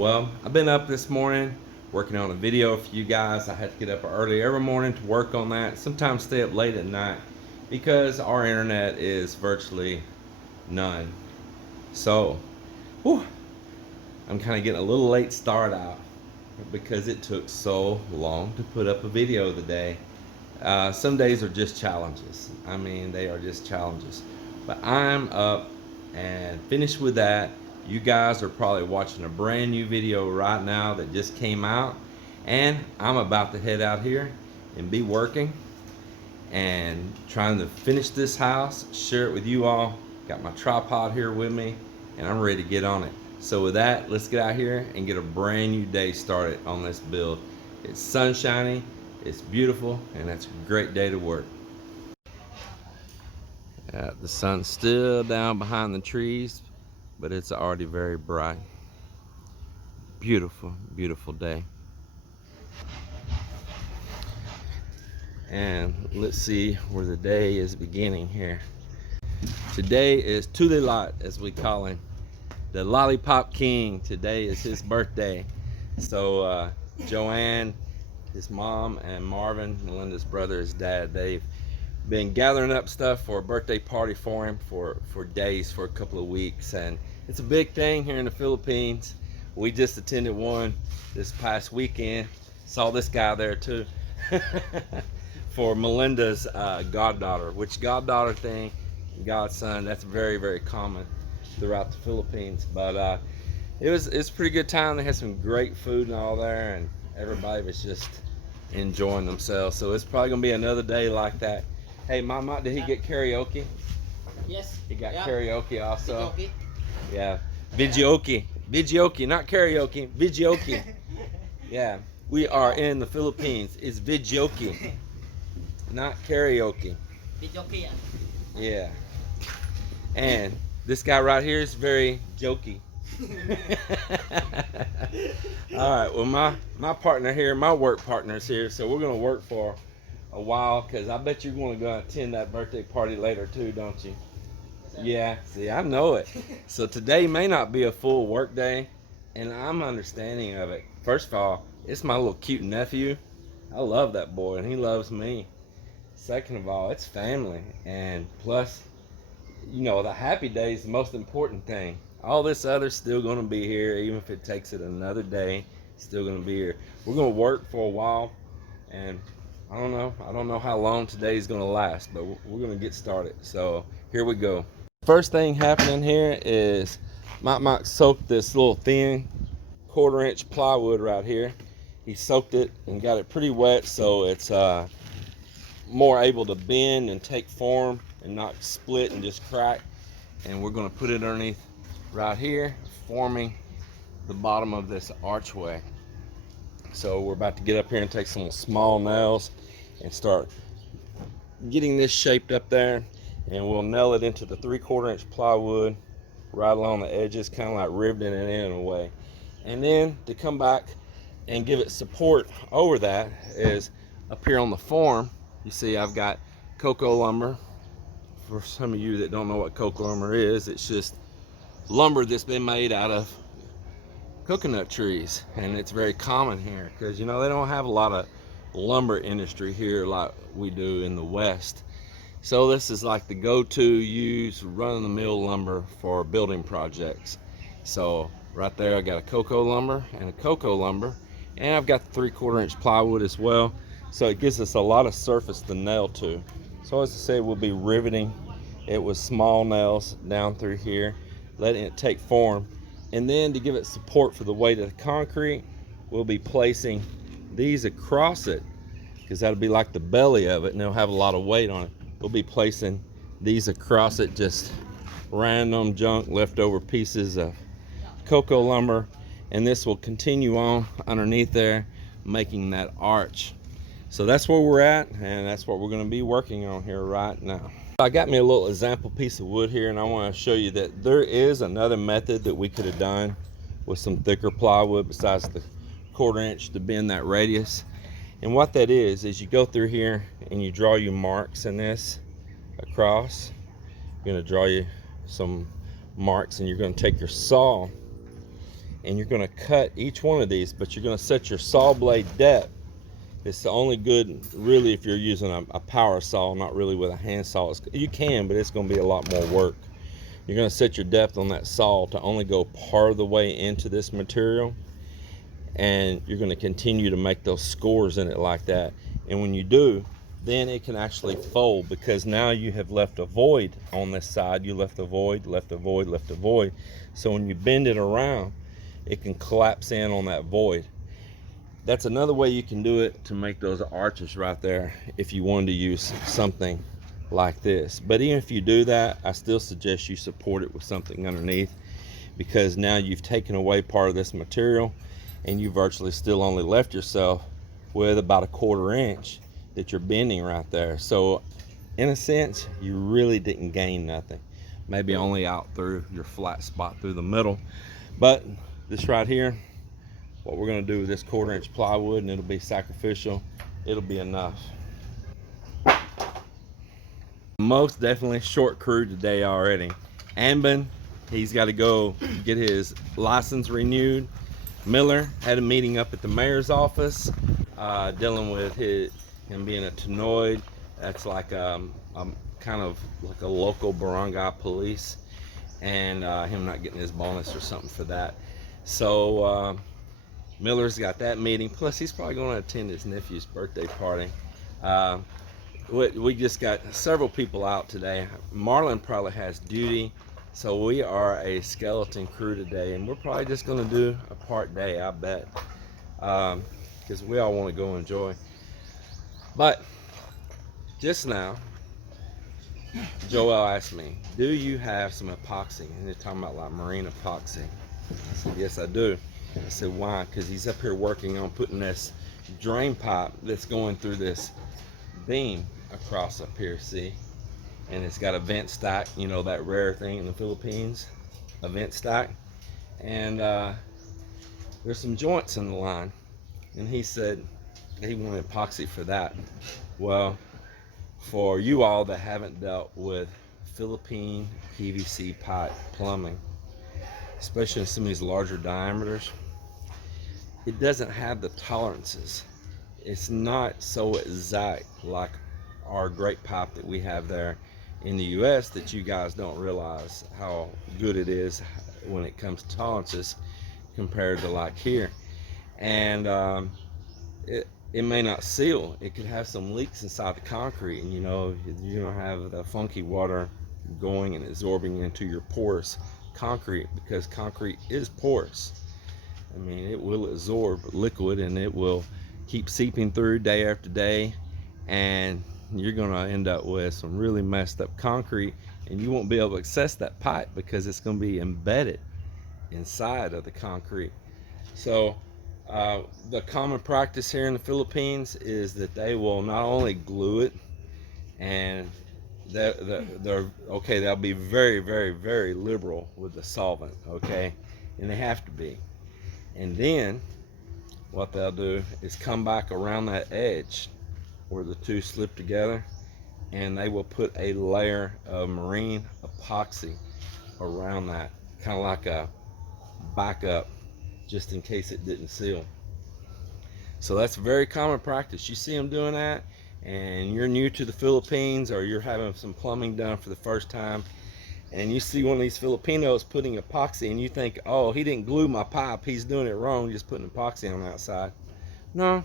Well, I've been up this morning working on a video for you guys. I had to get up early every morning to work on that. Sometimes stay up late at night because our internet is virtually none. So, whew, I'm kind of getting a little late start out because it took so long to put up a video today. Some days are just challenges. I mean, they are just challenges. But I'm up and finished with that. You guys are probably watching a brand new video right now that just came out. And I'm about to head out here and be working and trying to finish this house, share it with you all. Got my tripod here with me and I'm ready to get on it. So with that, let's get out here and get a brand new day started on this build. It's sunshiny, it's beautiful, and it's a great day to work. The sun's still down behind the trees, but it's already very bright. Beautiful, beautiful day. And let's see where the day is beginning here. Today is Tulilot, as we call him, the Lollipop King. Today is his birthday. So Joanne, his mom, and Marvin, Melinda's brother, his dad, they've been gathering up stuff for a birthday party for him for days, for a couple of weeks. And it's a big thing here in the Philippines. We just attended one this past weekend. Saw this guy there too. For Melinda's goddaughter, which goddaughter thing, godson, that's very, very common throughout the Philippines. But it's a pretty good time. They had some great food and all there, and everybody was just enjoying themselves. So it's probably gonna be another day like that. Hey, Mama, did he get karaoke? Yes. He got karaoke also. Videoke. Yeah, videoke, not karaoke, videoke. Yeah, we are in the Philippines. It's videoke, not karaoke. Videoke. Yeah. And this guy right here is very jokey. All right, well, my partner here, my work partner's here, so we're gonna work for a while, because I bet you're gonna go attend that birthday party later too, don't you? Yeah, see, I know it. So today may not be a full work day, and I'm understanding of it. First of all, it's my little cute nephew. I love that boy, and he loves me. Second of all, it's family, and plus, you know, the happy day is the most important thing. All this other's still gonna be here, even if it takes it another day, it's still gonna be here. We're gonna work for a while, and I don't know how long today's gonna last, but we're gonna get started. So here we go. First thing happening here is Mike soaked this little thin 1/4-inch plywood right here. He soaked it and got it pretty wet, so it's more able to bend and take form and not split and just crack. And we're gonna put it underneath right here, forming the bottom of this archway. So we're about to get up here and take some small nails and start getting this shaped up there, and we'll nail it into the 3/4-inch plywood right along the edges, kind of like riveting it in a way. And then to come back and give it support over that is up here on the form. You see I've got cocoa lumber. For some of you that don't know what cocoa lumber is, it's just lumber that's been made out of coconut trees, and it's very common here because, you know, they don't have a lot of lumber industry here like we do in the West. So this is like the go-to use run-of-the-mill lumber for building projects. So right there I got a cocoa lumber and a cocoa lumber, and I've got the 3/4-inch plywood as well, so it gives us a lot of surface to nail to. So as I said, we'll be riveting it with small nails down through here, letting it take form. And then to give it support for the weight of the concrete, we'll be placing these across it, because that'll be like the belly of it and it'll have a lot of weight on it. We'll be placing these across it, just random junk, leftover pieces of cocoa lumber, and this will continue on underneath there, making that arch. So that's where we're at, and that's what we're going to be working on here right now. I got me a little example piece of wood here, and I want to show you that there is another method that we could have done with some thicker plywood besides the 1/4-inch to bend that radius. And what that is you go through here and you draw your marks in this across. You're going to draw you some marks, and you're going to take your saw and you're going to cut each one of these, but you're going to set your saw blade depth. It's the only good, really, if you're using a power saw, not really with a hand saw. You can, but it's going to be a lot more work. You're going to set your depth on that saw to only go part of the way into this material, and you're going to continue to make those scores in it like that. And when you do, then it can actually fold, because now you have left a void on this side. You left a void, left a void, left a void. So when you bend it around, it can collapse in on that void. That's another way you can do it, to make those arches right there, if you wanted to use something like this. But even if you do that, I still suggest you support it with something underneath, because now you've taken away part of this material, and you virtually still only left yourself with about 1/4 inch that you're bending right there. So in a sense, you really didn't gain nothing, maybe only out through your flat spot through the middle. But this right here, what we're going to do with this 1/4 inch plywood, and it'll be sacrificial, it'll be enough. Most definitely short crew today already. Ambin, he's got to go get his license renewed. Miller had a meeting up at the mayor's office, dealing with him being a tenoid. That's like kind of like a local barangay police, and him not getting his bonus or something for that. So Miller's got that meeting. Plus, he's probably going to attend his nephew's birthday party. We just got several people out today. Marlon probably has duty, so we are a skeleton crew today, and we're probably just going to do a part day, I bet, because we all want to go enjoy. But just now, Joel asked me, do you have some epoxy? And they're talking about like marine epoxy. I said, yes, I do. I said, why? Because he's up here working on putting this drain pipe that's going through this beam across up here, see? And it's got a vent stack, you know, that rare thing in the Philippines, a vent stack. And there's some joints in the line. And he said he wanted epoxy for that. Well, for you all that haven't dealt with Philippine PVC pipe plumbing, especially in some of these larger diameters, it doesn't have the tolerances. It's not so exact like our great pipe that we have there in the US, that you guys don't realize how good it is when it comes to tolerances compared to like here. And it may not seal. It could have some leaks inside the concrete, and you know, you're gonna have the funky water going and absorbing into your porous concrete, because concrete is porous. I mean, it will absorb liquid, and it will keep seeping through day after day, and you're gonna end up with some really messed up concrete, and you won't be able to access that pipe because it's gonna be embedded inside of the concrete. So the common practice here in the Philippines is that they will not only glue it, and they're okay, they'll be very, very, very liberal with the solvent, okay, and they have to be. And then what they'll do is come back around that edge where the two slip together, and they will put a layer of marine epoxy around that, kind of like a backup, just in case it didn't seal. So that's a very common practice. You see them doing that, and you're new to the Philippines, or you're having some plumbing done for the first time, and you see one of these Filipinos putting epoxy, and you think, oh, he didn't glue my pipe, he's doing it wrong, just putting epoxy on the outside. No,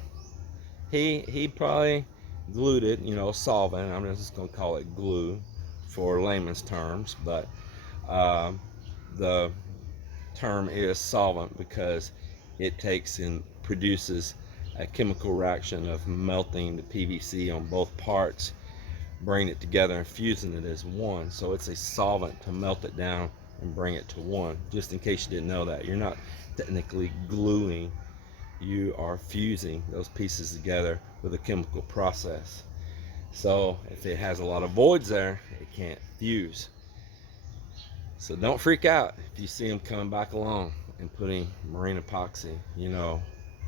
he probably glued it, you know, solvent. I'm just going to call it glue for layman's terms, but the term is solvent because it takes and produces a chemical reaction of melting the PVC on both parts, bringing it together and fusing it as one. So it's a solvent to melt it down and bring it to one. Just in case you didn't know that, you're not technically gluing, you are fusing those pieces together with a chemical process. So if it has a lot of voids there, it can't fuse. So don't freak out if you see them coming back along and putting marine epoxy. You know,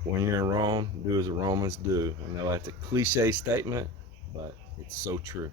when you're in Rome, do as the Romans do. I know that's a cliche statement, but it's so true.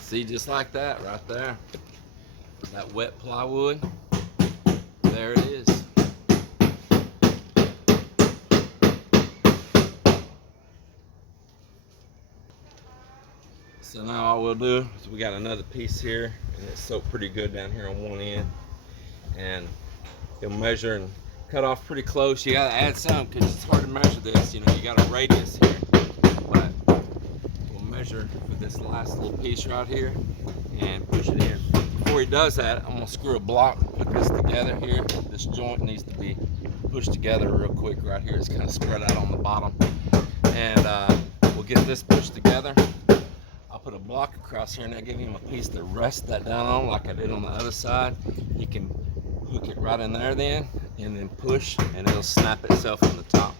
See, just like that right there. That wet plywood. There it is. So now all we'll do is we got another piece here, and it's soaked pretty good down here on one end. And you'll measure and cut off pretty close. You gotta add some because it's hard to measure this. You know, you got a radius here. But we'll measure for this last little piece right here and push it in. Before he does that, I'm gonna screw a block, put this together here. This joint needs to be pushed together real quick right here. It's kind of spread out on the bottom. And we'll get this pushed together. I'll put a block across here and I'll give him a piece to rest that down on like I did on the other side. He can hook it right in there then, and then push, and it'll snap itself on the top.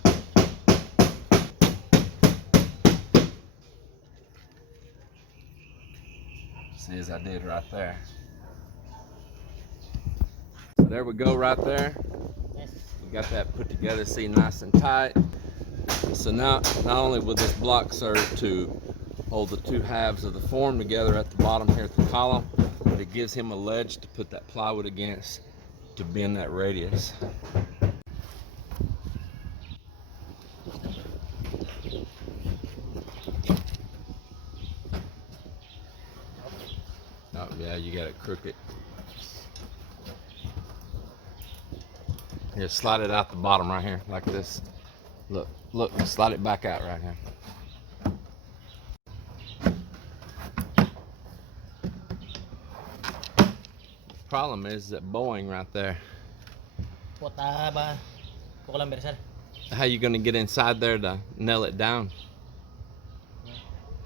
See, as I did right there. So there we go right there. Yes. We got that put together, see, nice and tight. So now, not only will this block serve to hold the two halves of the form together at the bottom here at the column, but it gives him a ledge to put that plywood against to bend that radius. Oh yeah, you got it crooked. Here, slide it out the bottom right here, like this. Look, look, slide it back out right here. Problem is that bowing right there. How you gonna get inside there to nail it down?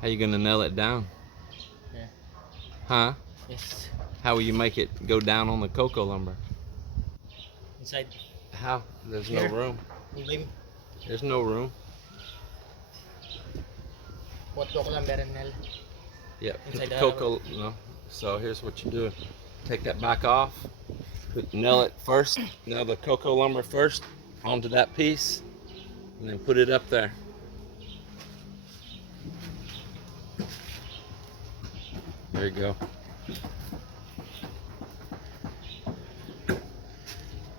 How you gonna nail it down? Yeah. Huh? Yes. How will you make it go down on the cocoa lumber? Inside. How? There's no Here. room. Beam. There's no room. What cocoa lumber and nail. Yeah, put Inside the the cocoa, no. So here's what you do. Take that back off. Nail it first. Nail the cocoa lumber first onto that piece, and then put it up there. There you go.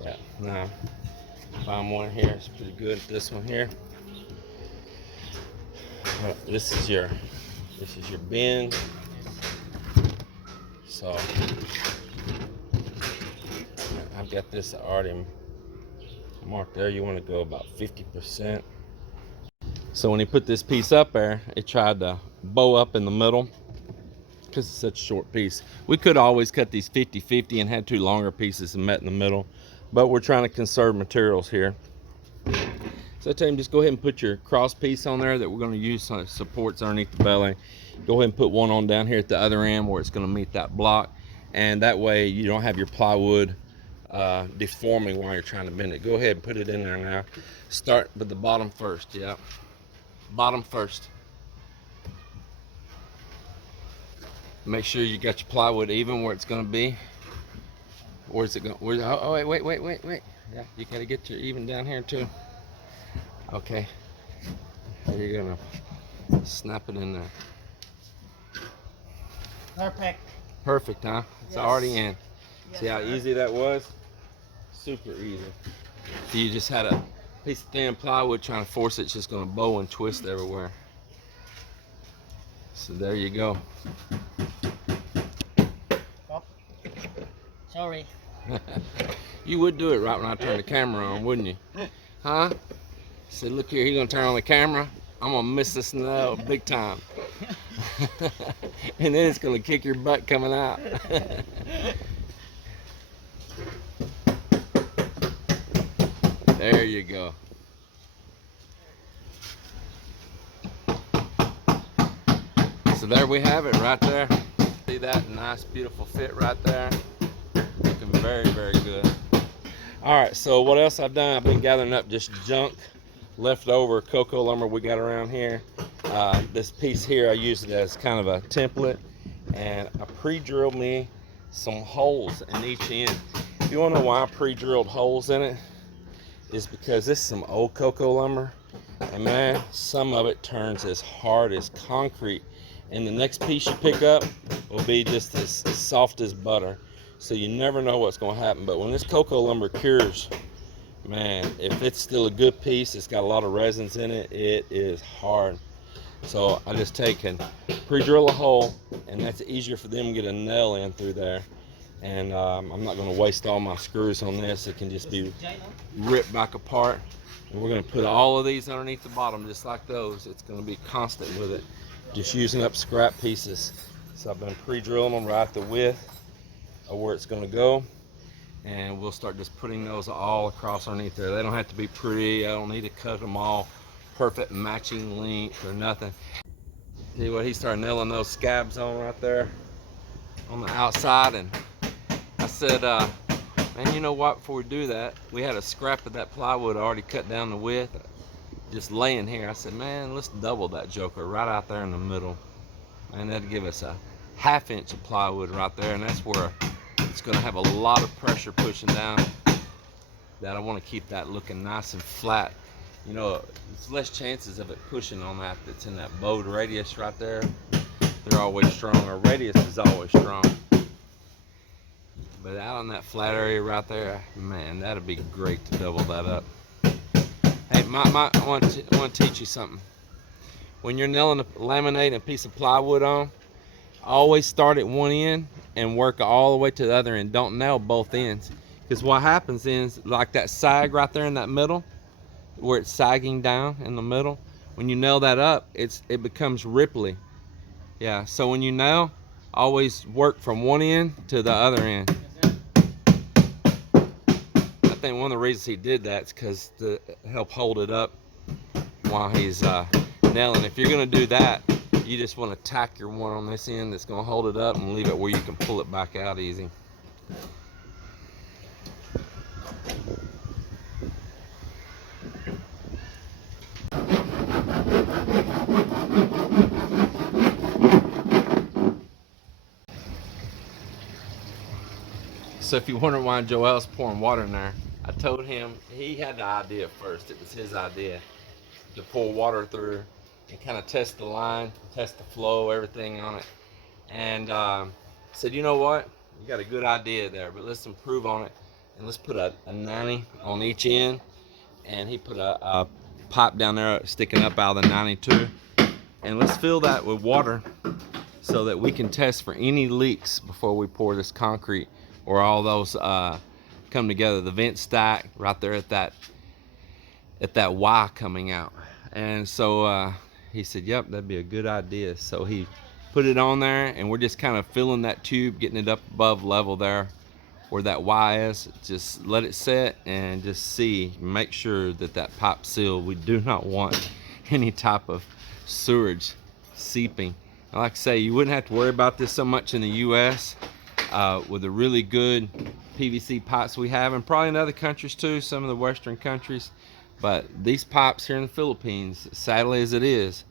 Yeah, now find one here. It's pretty good. This one here. This is your bend. So I've got this already marked there. You want to go about 50%. So when he put this piece up there, it tried to bow up in the middle because it's such a short piece. We could always cut these 50-50 and had two longer pieces and met in the middle, but we're trying to conserve materials here. So I tell him, just go ahead and put your cross piece on there that we're going to use on supports underneath the belly. Go ahead and put one on down here at the other end where it's going to meet that block, and that way you don't have your plywood deforming while you're trying to bend it. Go ahead and put it in there now. Start with the bottom first. Yeah, bottom first. Make sure you got your plywood even where it's going to be. Where's it going? Oh, wait. Yeah, you got to get your even down here too. Okay. You're going to snap it in there. Perfect. Perfect, huh? It's Yes. already in. Yes, See how sir. easy that was? Super easy. So you just had a piece of thin plywood trying to force it. It's just going to bow and twist everywhere. So there you go. Oh. Sorry. You would do it right when I turn the camera on, wouldn't you? Huh? Say, look here, he's going to turn on the camera. I'm going to miss this nail big time. And then it's going to kick your butt coming out. you go. So there we have it right there. See that nice beautiful fit right there? Looking very, very good. All right, so what else I've done, I've been gathering up just junk, leftover cocoa lumber we got around here. This piece here, I use it as kind of a template, and I pre-drilled me some holes in each end. If you want to know why I pre-drilled holes in it, is because this is some old cocoa lumber, and man, some of it turns as hard as concrete, and the next piece you pick up will be just as soft as butter. So you never know what's going to happen. But when this cocoa lumber cures, man, if it's still a good piece, it's got a lot of resins in it, it is hard. So I just take and pre-drill a hole, and that's easier for them to get a nail in through there. And I'm not going to waste all my screws on this. It can just be ripped back apart. And we're going to put all of these underneath the bottom just like those. It's going to be constant with it, just using up scrap pieces. So I've been pre-drilling them right at the width of where it's going to go, and we'll start just putting those all across underneath there. They don't have to be pretty. I don't need to cut them all perfect matching length or nothing. See what he started nailing those scabs on right there on the outside, and I said, man, you know what, before we do that, we had a scrap of that plywood already cut down the width just laying here. I said, man, let's double that joker right out there in the middle, and that'd give us a 1/2 inch of plywood right there, and that's where it's going to have a lot of pressure pushing down. That I want to keep that looking nice and flat. You know, there's less chances of it pushing on that that's in that bowed radius right there. They're always strong. Our radius is always strong. But out on that flat area right there, man, that'd be great to double that up. Hey, I want to teach you something. When you're nailing laminating a piece of plywood on, always start at one end and work all the way to the other end. Don't nail both ends, because what happens is, like that sag right there in that middle, where it's sagging down in the middle, when you nail that up, it becomes ripply. Yeah, so when you nail, always work from one end to the other end. I think one of the reasons he did that is because to help hold it up while he's nailing. If you're going to do that, you just want to tack your one on this end that's going to hold it up and leave it where you can pull it back out easy. So if you're wondering why Joel's pouring water in there, I told him he had the idea first. It was his idea to pour water through and kind of test the line, test the flow, everything on it. And said, you know what? You got a good idea there, but let's improve on it. And let's put a 90 on each end. And he put a pipe down there sticking up out of the 92. And let's fill that with water so that we can test for any leaks before we pour this concrete, or all those come together. The vent stack right there at that Y coming out. And so he said, yep, that'd be a good idea. So he put it on there, and we're just kind of filling that tube, getting it up above level there where that Y is. Just let it set and just see, make sure that that pipe seal. We do not want any type of sewage seeping. Like I say, you wouldn't have to worry about this so much in the US with the really good PVC pipes we have, and probably in other countries too, some of the Western countries. But these pipes here in the Philippines, sadly as it is,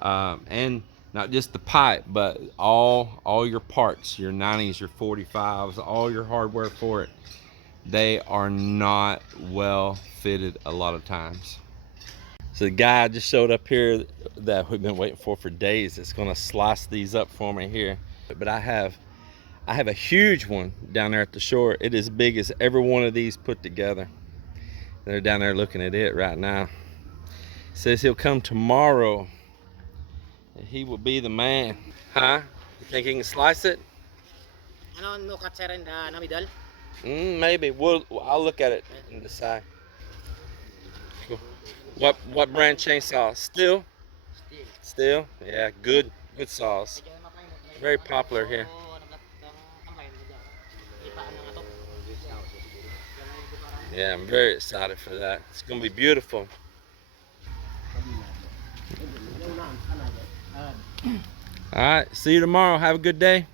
and not just the pipe, but all your parts, your 90s, your 45s, all your hardware for it, they are not well fitted a lot of times. So the guy just showed up here that we've been waiting for days. It's gonna slice these up for me here. But I have a huge one down there at the shore. It is big as every one of these put together. They're down there looking at it right now. Says he'll come tomorrow. He will be the man. Huh? You think he can slice it? Ano, no cut sir in the middle? Maybe. I'll look at it and decide. Cool. What brand chainsaw? Steel? Steel? Yeah, good saws. Very popular here. Yeah, I'm very excited for that. It's gonna be beautiful. All right, see you tomorrow. Have a good day.